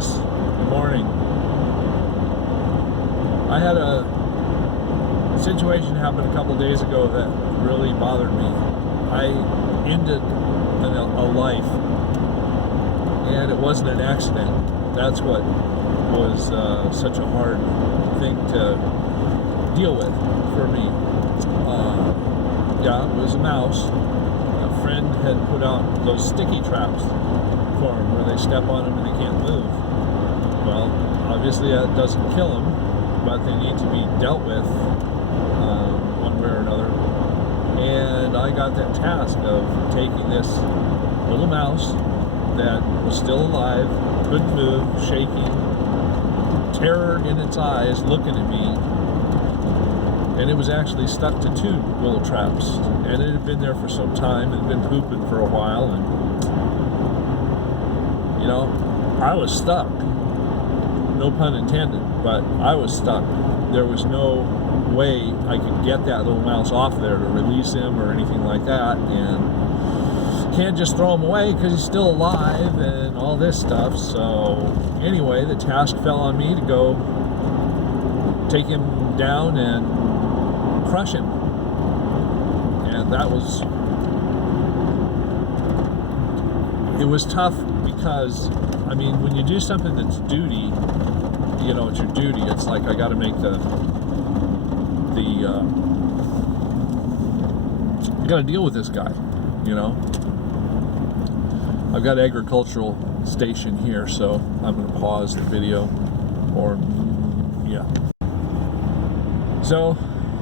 this morning. I had a situation happen a couple days ago that really bothered me. I ended a life, and it wasn't an accident. That's what was such a hard thing to deal with for me. Yeah, it was a mouse. A friend had put out those sticky traps for them where they step on them and they can't move. Well, obviously that doesn't kill them, but they need to be dealt with one way or another. And I got that task of taking this little mouse that was still alive, couldn't move, shaking, terror in its eyes, looking at me. And it was actually stuck to 2 little traps, and it had been there for some time. It had been pooping for a while, and you know, I was stuck. No pun intended, but I was stuck. There was no way I could get that little mouse off there to release him or anything like that, and can't just throw him away because he's still alive and all this stuff. So anyway, the task fell on me to go take him down and crush him. And that was, it was tough because, I mean, when you do something that's duty, you know, it's your duty. It's like I got to make I got to deal with this guy, you know. I've got an agricultural station here, so I'm going to pause the video, or yeah. So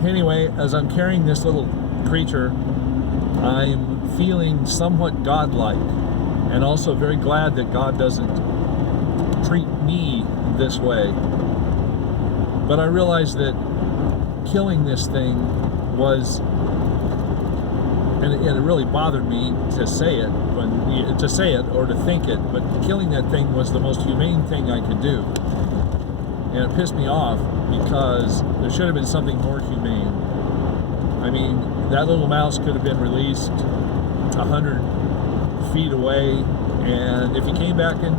anyway, as I'm carrying this little creature, I'm feeling somewhat godlike, and also very glad that God doesn't treat me this way. But I realized that killing this thing was, and it really bothered me to say it, or to think it, but killing that thing was the most humane thing I could do. And it pissed me off because there should have been something more humane. I mean, that little mouse could have been released 100 feet away, and if he came back and,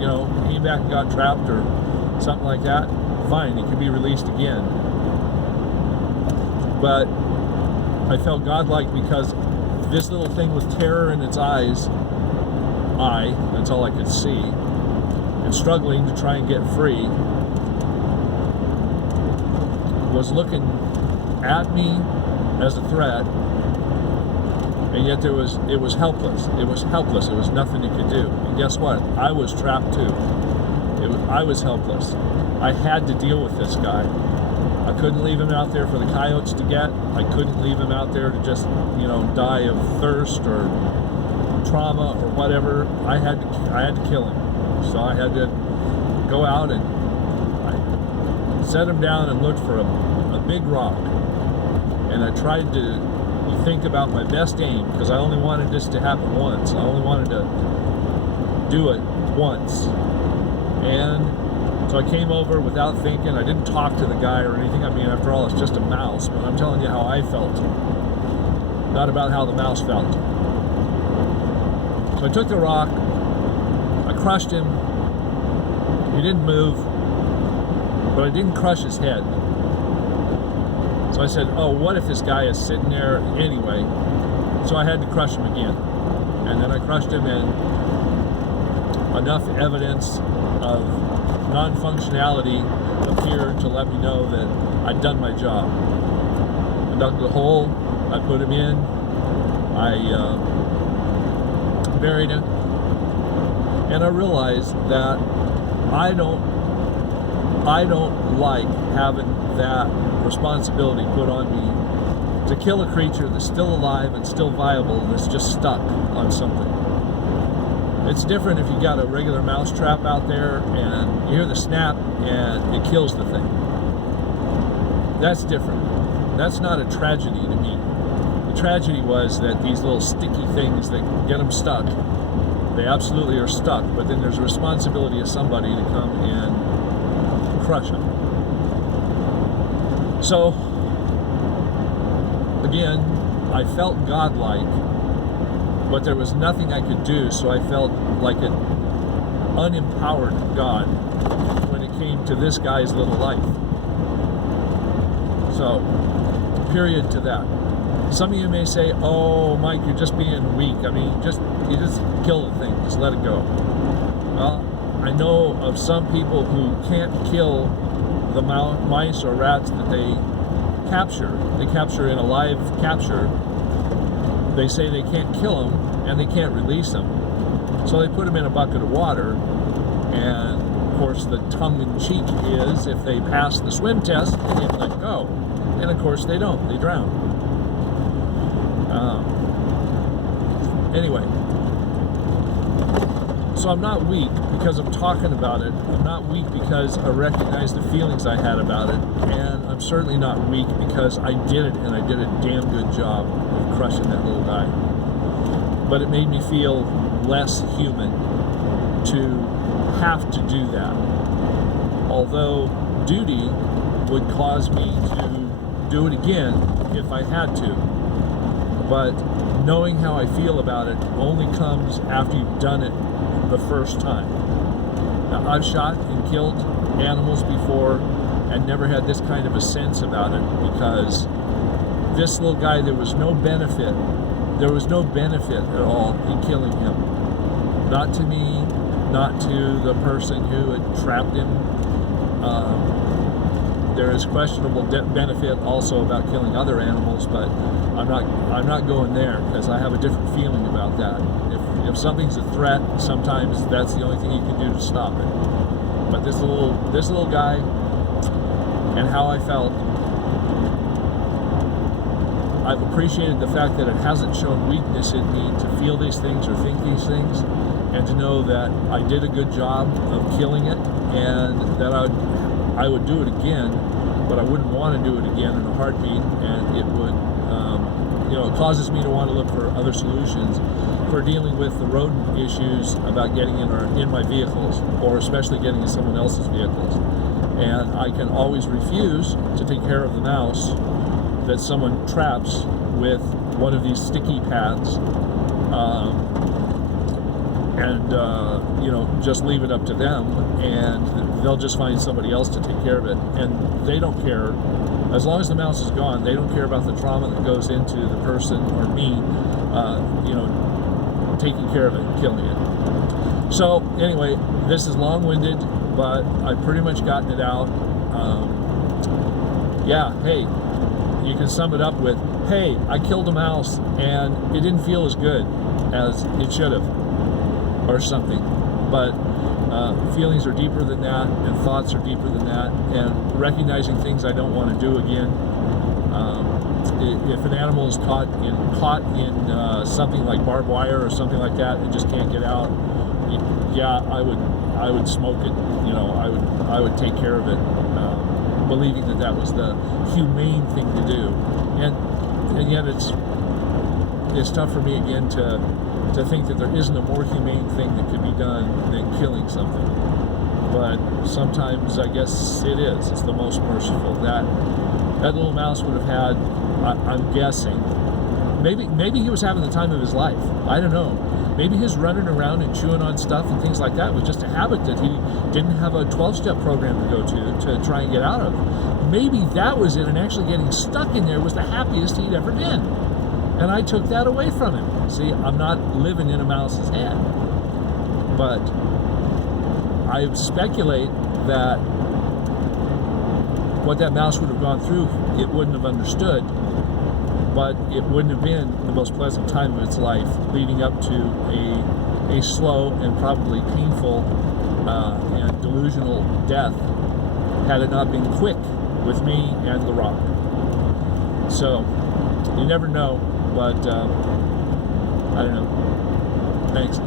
you know, got trapped or something like that, fine, he could be released again. But I felt godlike because this little thing with terror in its eyes, that's all I could see, and struggling to try and get free, was looking at me as a threat, and yet it was helpless. It was helpless. It was nothing it could do. And guess what? I was trapped too. I was helpless. I had to deal with this guy. I couldn't leave him out there for the coyotes to get. I couldn't leave him out there to just, you know, die of thirst or trauma or whatever. I had to kill him. So I had to go out and I set him down and looked for a big rock. And I tried to think about my best aim, because I only wanted this to happen once. I only wanted to do it once. And so I came over without thinking. I didn't talk to the guy or anything. I mean, after all, it's just a mouse, but I'm telling you how I felt, not about how the mouse felt. So I took the rock, I crushed him. He didn't move, but I didn't crush his head. So I said, oh, what if this guy is sitting there anyway? So I had to crush him again. And then I crushed him, and enough evidence of non-functionality appeared to let me know that I'd done my job. I dug the hole, I put him in, I buried him, and I realized that I don't like having that responsibility put on me to kill a creature that's still alive and still viable, that's just stuck on something. It's different if you got a regular mouse trap out there and you hear the snap and it kills the thing. That's different. That's not a tragedy to me. The tragedy was that these little sticky things that get them stuck, they absolutely are stuck, but then there's a responsibility of somebody to come and crush them. So, again, I felt godlike, but there was nothing I could do, so I felt like it unempowered God when it came to this guy's little life. So, period to that. Some of you may say, "Oh, Mike, you're just being weak. I mean, you just kill the thing. Just let it go." Well, I know of some people who can't kill the mice or rats that they capture. They capture in a live capture. They say they can't kill them and they can't release them. So they put them in a bucket of water, and of course the tongue-in-cheek is if they pass the swim test, they get let go. And of course they don't. They drown. Anyway, so I'm not weak because I'm talking about it. I'm not weak because I recognize the feelings I had about it. And I'm certainly not weak because I did it, and I did a damn good job of crushing that little guy. But it made me feel less human to have to do that. Although duty would cause me to do it again if I had to. But knowing how I feel about it only comes after you've done it the first time. Now, I've shot and killed animals before and never had this kind of a sense about it, because this little guy, there was no benefit. There was no benefit at all in killing him. Not to me, not to the person who had trapped him. There is questionable benefit also about killing other animals, but I'm not going there because I have a different feeling about that. If something's a threat, sometimes that's the only thing you can do to stop it. But this little guy and how I felt, I've appreciated the fact that it hasn't shown weakness in me to feel these things or think these things, and to know that I did a good job of killing it, and that I would do it again, but I wouldn't want to do it again in a heartbeat, and it would, it causes me to want to look for other solutions for dealing with the rodent issues about getting in my vehicles, or especially getting in someone else's vehicles. And I can always refuse to take care of the mouse that someone traps with one of these sticky pads, just leave it up to them, and they'll just find somebody else to take care of it. And they don't care, as long as the mouse is gone, they don't care about the trauma that goes into the person or me, taking care of it and killing it. So anyway, this is long-winded, but I've pretty much gotten it out. Hey, you can sum it up with, hey, I killed a mouse and it didn't feel as good as it should have, or something. But feelings are deeper than that, and thoughts are deeper than that, and recognizing things I don't want to do again. If an animal is caught in something like barbed wire or something like that and just can't get out, I would smoke it. I would take care of it, believing that was the humane thing to do. And yet it's tough for me again to think that there isn't a more humane thing that could be done than killing something. But sometimes I guess it is. It's the most merciful. That little mouse would have had, I'm guessing, maybe he was having the time of his life. I don't know. Maybe his running around and chewing on stuff and things like that was just a habit that he didn't have a 12-step program to go to try and get out of. Maybe that was it, and actually getting stuck in there was the happiest he'd ever been. And I took that away from him. See, I'm not living in a mouse's head. But I speculate that what that mouse would have gone through, it wouldn't have understood, but it wouldn't have been the most pleasant time of its life, leading up to a slow and probably painful and delusional death, had it not been quick with me and the rock. So, you never know, but I don't know. Thanks.